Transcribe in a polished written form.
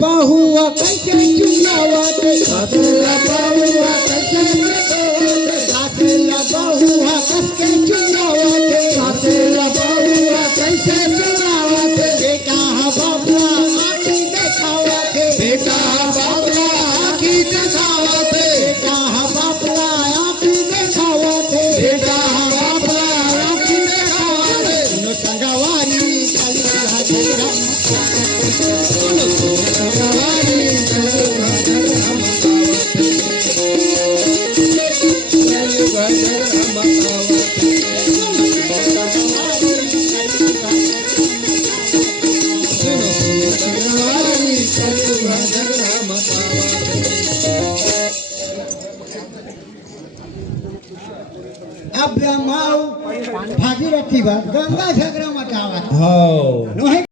बहुआ कैसे चुनावत कातेला बहुआ कैसे कातेला बहुआ कैसे चुनावत कातेला बहुआ कैसे चुनावत बेटा बाबला आखी देखावत बेटा बाबला आखी देखावत बेटा बाबला आखी देखावत बेटा बाबला आखी देखावत नो संगवारी कलिया झगड़ा अब भागीरथी गंगा झगड़ा मचावा